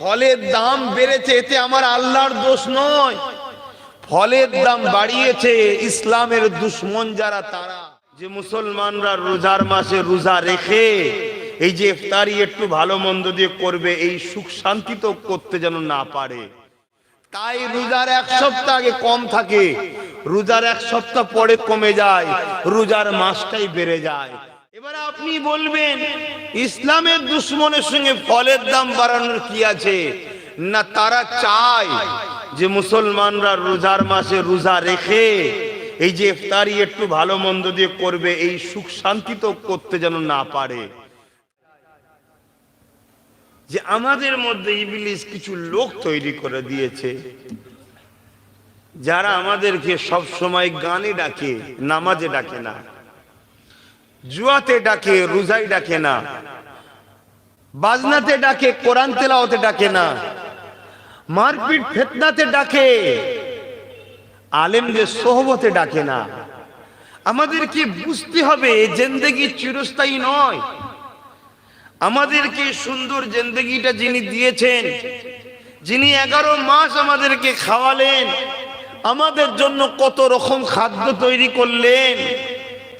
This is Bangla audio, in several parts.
ফলের দাম বেড়েছে, এতে আমার আল্লাহর দোষ নয়। ফলের দাম বাড়িয়েছে ইসলামের দুশমন যারা, তারা। যে মুসলমানরা রোজার মাসে রোজা রেখে এই যে ইফতারি একটু ভালো মন্দ দিয়ে করবে, এই সুখ শান্তি তো করতে যেন না পারে, তাই রোজার এক সপ্তাহ আগে কম থাকে, রোজার এক সপ্তাহ পরে কমে যায়, রোজার মাসটাই বেড়ে যায়। এবার আপনি বলবেন ইসলামের দুশমনের সঙ্গে ফলের দাম বাড়ানোর কি আছে? না, তারা চায় যে মুসলমানরা রোজার মাসে রোজা রেখে এই যে ইফতারি একটু ভালো মন্দ দিয়ে করবে, এই সুখ শান্তি তো করতে যেন না পারে। যে আমাদের মধ্যে ইবলিস কিছু লোক তৈরি করে দিয়েছে যারা আমাদেরকে সব সময় গানে ডাকে, নামাজে ডাকে না, জুয়াতে ডাকে, রোজায় ডাকে না, বাজনাতে ডাকে, কোরআন তেলাওয়াতে ডাকে না, মারপিট ফিতনাতে ডাকে, আলেমদের সোহবতে ডাকে না। আমাদেরকে বুঝতে হবে জিন্দেগি চিরস্থায়ী নয়। আমাদেরকে সুন্দর জিন্দেগিটা যিনি দিয়েছেন, যিনি 11 মাস আমাদেরকে খাওয়ালেন, আমাদের জন্য কত রকম খাদ্য তৈরি করলেন,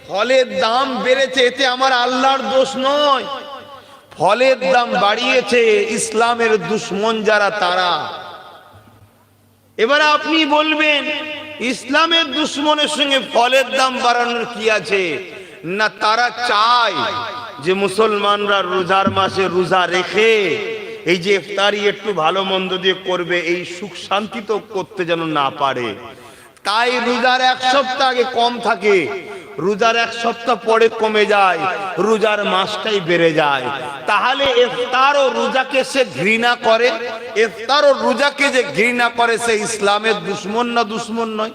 ফলের দাম বেড়েছে, এতে আমার আল্লাহর দোষ নয়। ফলের দাম বাড়িয়েছে ইসলামের দুশমন যারা, তারা। এবার আপনি বলবেন ইসলামের দুশমনের সঙ্গে ফলের দাম বাড়ানোর কি আছে? না, তারা চায় যে মুসলমানরা রোজার মাসে রোজা রেখে এই যে ইফতারি একটু ভালো মন্দ দিয়ে করবে, এই সুখ শান্তি তো করতে যেন না পারে, তাই রোজার এক সপ্তাহ আগে কম থাকে, রোজার এক সপ্তাহ পরে কমে যায়, রোজার মাসটাই বেড়ে যায়। তাহলে ইফতার ও রোজাকে সে ঘৃণা করে, ইফতার ও রোজাকে যে ঘৃণা করে সে ইসলামের দুশমন না দুশমন নয়?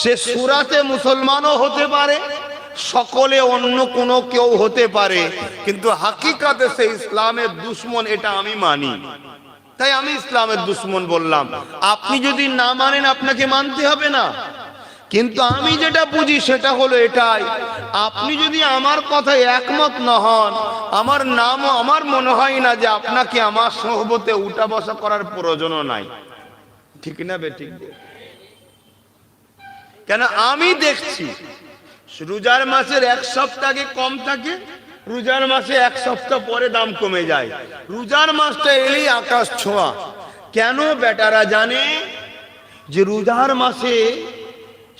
সে সূরাতে মুসলমানও হতে পারে, সকলে অন্য কোনো কেউ হতে পারে, কিন্তু হাকিকাতে সে ইসলামের দুশমন, এটা আমি মানি, তাই আমি ইসলামের দুশমন বললাম। আপনি যদি না মানেন আপনাকে মানতে হবে না, কিন্তু আমি যেটা বুঝি সেটা হলো এটাই, আপনি যদি আমার কথায় একমত না হন, আমার মনে হয় না যে আপনাকে আমার সোহবতে উঠা বসা করার প্রয়োজনও নাই। ঠিক না বেঠিক? কেন আমি দেখছি রোজার মাসের এক সপ্তাহ আগে কম থাকে, রোজার মাসে এক সপ্তাহ পরে দাম কমে যায়, রোজার মাসটা এলেই আকাশ ছোঁয়া। কেন? বেটারা জানে যে রোজার মাসে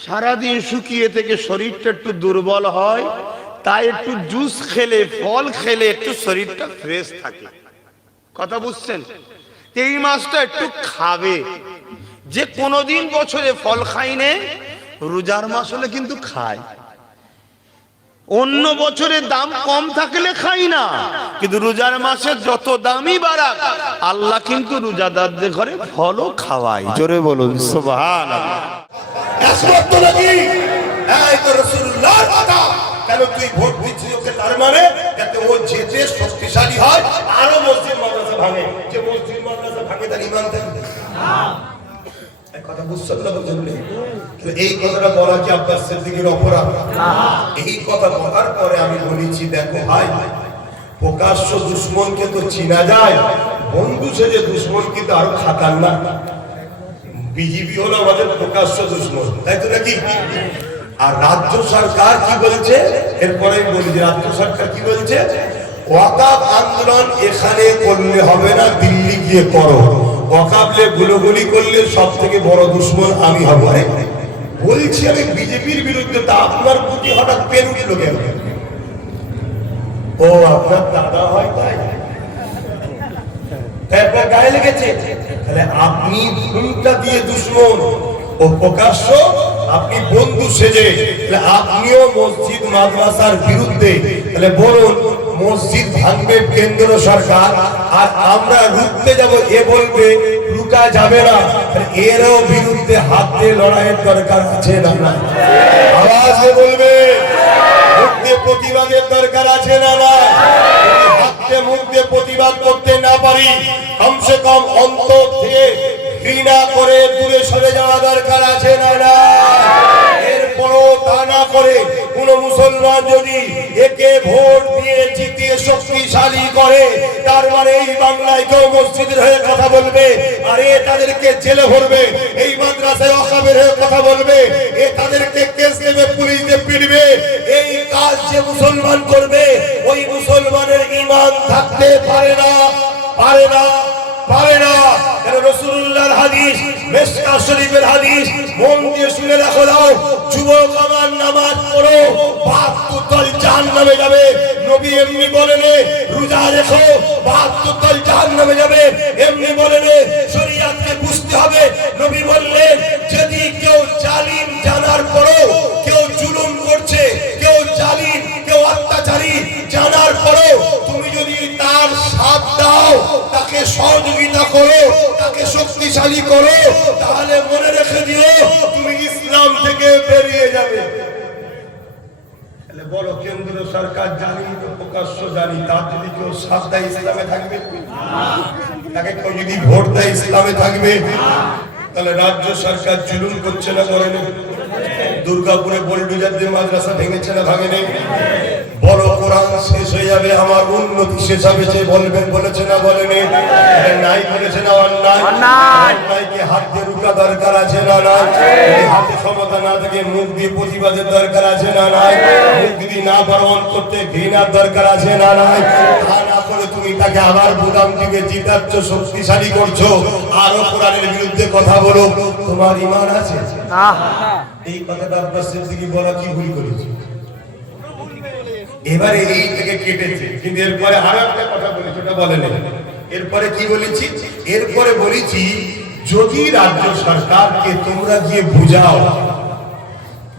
সারাদিন শুকিয়ে থেকে শরীরটা একটু দুর্বল হয়, তাই একটু জুস খেলে, ফল খেলে একটু শরীরটা ফ্রেশ থাকে। কথা বুঝছেন? এই মাসটা একটু খাবে। যে কোনোদিন বছরে ফল খাইনে, রোজার মাস হলে কিন্তু খায়। অন্য বছরে দাম কম থাকলে খাই না, কিন্তু রোজার মাসে যত দামই বাড়াক, আল্লাহ কিন্তু রোজাদারদের ঘরে ফলও খাওয়ায়। জোরে বলুন সুবহানাল্লাহ। কেন তুই ভোট দিচ্ছিস ওকে? তার মানে যাতে ও যেতে শক্তিশালী হয়, আরো মসজিদ মাদ্রাসা ভাঙে। যে মসজিদ মাদ্রাসা ভাঙে তার ঈমান থাকবে না। কথা বুঝছেন না? বুঝলেন? এই কথাটা বলা কি আব্বাস সিদ্দিকীর অপরাধ? এই কথা বলার পরে আমি বলেছি, দেখো ভাই, প্রকাশ্য দুশমনকে তো চিনা যায়, বন্ধু সেজে দুশমন কিন্তু আরো খাতারনাক। বিজেপি হলো আমাদের প্রকাশ্য দুশমন, তাই তো নাকি? আর রাজ্য সরকার কি বলছে? এরপরে বলি যে রাজ্য সরকার কি বলছে, ওয়াকাফ আন্দোলন এখানে করলে হবে না, দিল্লি গিয়ে করো। ওয়াকাফে গুলোগুলি করলে সব থেকে বড় দুশমন আমি হব। বলছি আমি বিজেপির বিরুদ্ধে, তা আপনার প্রতি হঠাৎ পেন উঠলো কেন? ও আপনার দাদা হয়, তাই আপনার গায়ে লেগেছে। তাহলে আপনি ভূমিকা দিয়ে দুশমন, ও প্রকাশ্য আপনি বন্ধু সেজে, তাহলে আপনিও মসজিদ মাদ্রাসার বিরুদ্ধে। তাহলে বলুন, মসজিদ ভাঙবে কেন্দ্র সরকার, আর আমরা রুখতে যাব, এ বলবে রুকা যাবে না। এরও বিরুদ্ধে হাত দিয়ে লড়াইয়ের দরকার আছে না? আওয়াজে বলবে, মুখে প্রতিবাদের দরকার আছে না? হাতে মুখে প্রতিবাদ করতে না পারি, কমসে কম অন্তর থেকে ঘৃণা করে দূরে সরে যাওয়া দরকার আছে না? এরপরও তা না করে কোন মুসলমান যদি একে ভোট দিয়ে জিতিয়ে শক্তিশালী করে, তার মানে এই বাংলায় কেউ মসজিদের হয়ে আর এ তাদেরকে জেলে ভরবে, এই মাদ্রাসায় অকাবের হয়ে কথা বলবে, এ তাদেরকে কেস দেবে, পুলিশ দিয়ে পিটবে। এই কাজ যে মুসলমান করবে, ওই মুসলমানের ঈমান থাকতে পারে না, পারে না, পারে না। কেন রাসূলুল্লাহর হাদিস, মিশকাত শরীফের হাদিস মন দিয়ে শুনে রাখো। দাও যুবক আমার, নামাজ পড়ো, 72 দল জাহান্নামে যাবে। নবী এমনি বলেন রোজা রেখো, 72 দল জাহান্নামে যাবে, এমনি বলেন। শরীয়তকে বুঝতে হবে। নবী বললেন যদি কেউ জালিম জানার পরও, কেউ জুলুম করছে, কেউ জালিম, কেউ অত্যাচারী জানার পরও তুমি যদি তার সাথ দাও, তাকে সহযোগিতা করো, তাকে শক্তিশালী করো, তাহলে মনে রেখে দিও তুমি ইসলাম থেকে বেরিয়ে যাবে। বড় কেন্দ্র সরকার জানি তো প্রকাশ্য জানি, তার যদি কেউ সাথ দেয় ইসলামে থাকবে, তাকে কেউ যদি ভোট দেয় ইসলামে থাকবে। তাহলে রাজ্য সরকার জুলুম করছে না, করে না? দুর্গাপুরে বোলডোজার দিয়ে মাদ্রাসা ভেঙেছে না, ভাঙেনি? বড় কোরআন শেষ হয়ে যাবে, আমার উন্নতি শেষ হবে যে বলবেন, বলেছে না, বলেনি? নাই বলেছে না? অন্যায়, অন্যায়কে হাত দিয়ে রুখা দরকার আছে না নাই? হাতে ক্ষমতা না থাকে মুখ দিয়ে প্রতিবাদের দরকার আছে না নাই? মুখ যদি না পালন করতে ঘৃণার দরকার আছে না নাই? তা না করে তুমি তাকে আবার বুদাম দিকে জিতাচ্ছ, শক্তিশালী করছো, আরো কোরআনের বিরুদ্ধে কথা বলো, তোমার ঈমান আছে? এই কথাটা আপনার সিদ্দিকী বলা কি ভুল করেছে? এবারে এই থেকে কেটেছে, কিন্তু এরপরে আরো একটা কথা বলেছি, ওটা বলেন। এরপরে কি বলেছি? এরপরে বলেছি যদি রাজ্য সরকারকে তোমরা গিয়ে বুঝাও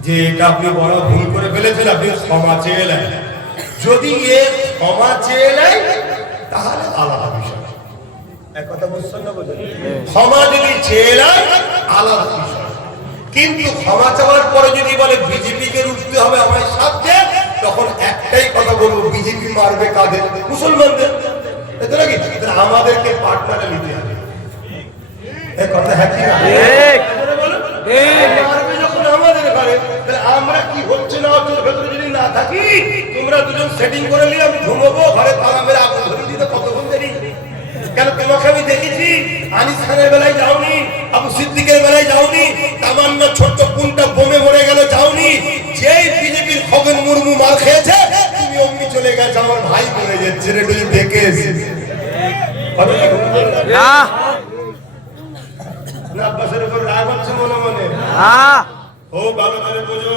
যে এটা আপনি বড় ভুল করে ফেলেছেন, আপনি ক্ষমা চেয়ে নেন, যদি এ ক্ষমা চেয়ে নেয় তাহলে আলাদা বিষয়। এক কথা বুঝছেন না? ক্ষমা যদি চেয়ে নেয় আলাদা বিষয়, কিন্তু ক্ষমা চাওয়ার পরে যদি বলে বিজেপিকে রুখতে হবে আমার সাথে, তখন একটাই কথা বলবো, বিজেপি মারবে কাদের? মুসলমানদের। এটা নাকি আমাদেরকে পার্টনারে নিতে হবে। এই কথা হ্যাঁ কি না? মারবে যখন আমাদের ঘরে, তাহলে আমরা কি হচ্ছে না হচ্ছে ভেতরে যদি না থাকি, তোমরা দুজন সেটিং করে নিয়ে আমি ঘুমবো, ঘরে তালা মেরে আগুন ধরে দিতে কতক্ষণ দেরি? কেন তোমাকে আমি দেখেছি আনিস খানের বেলায় যাওনি, আবু সিদ্দিকের বেলায় যাওনি, তামান্না ছোট্ট কোনটা বোমে মরে গেল যাওনি, যেই বিজেপির খগেন মুর্মু মার খেয়েছে তুমি অমনি চলে গেছে, আমার ভাই মরে যাচ্ছে রে, তুই দেখে এসেছিস না? না আব্বাসের উপর রাগ হচ্ছে মনে মনে? ও ভালো করে বোঝো।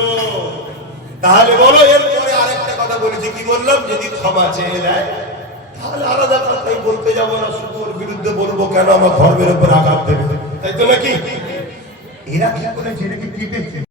তাহলে বলো এরপরে আরেকটা কথা বলেছি, কি বললাম? যদি ক্ষমা চেয়ে নেয় তাহলে আলাদা কথাই বলতে যাবো না, শুধু ওর বিরুদ্ধে বলবো কেন আমার ধর্মের উপর আঘাত দেবে, তাই তো নাকি? এরা কি করেছে? এরা কি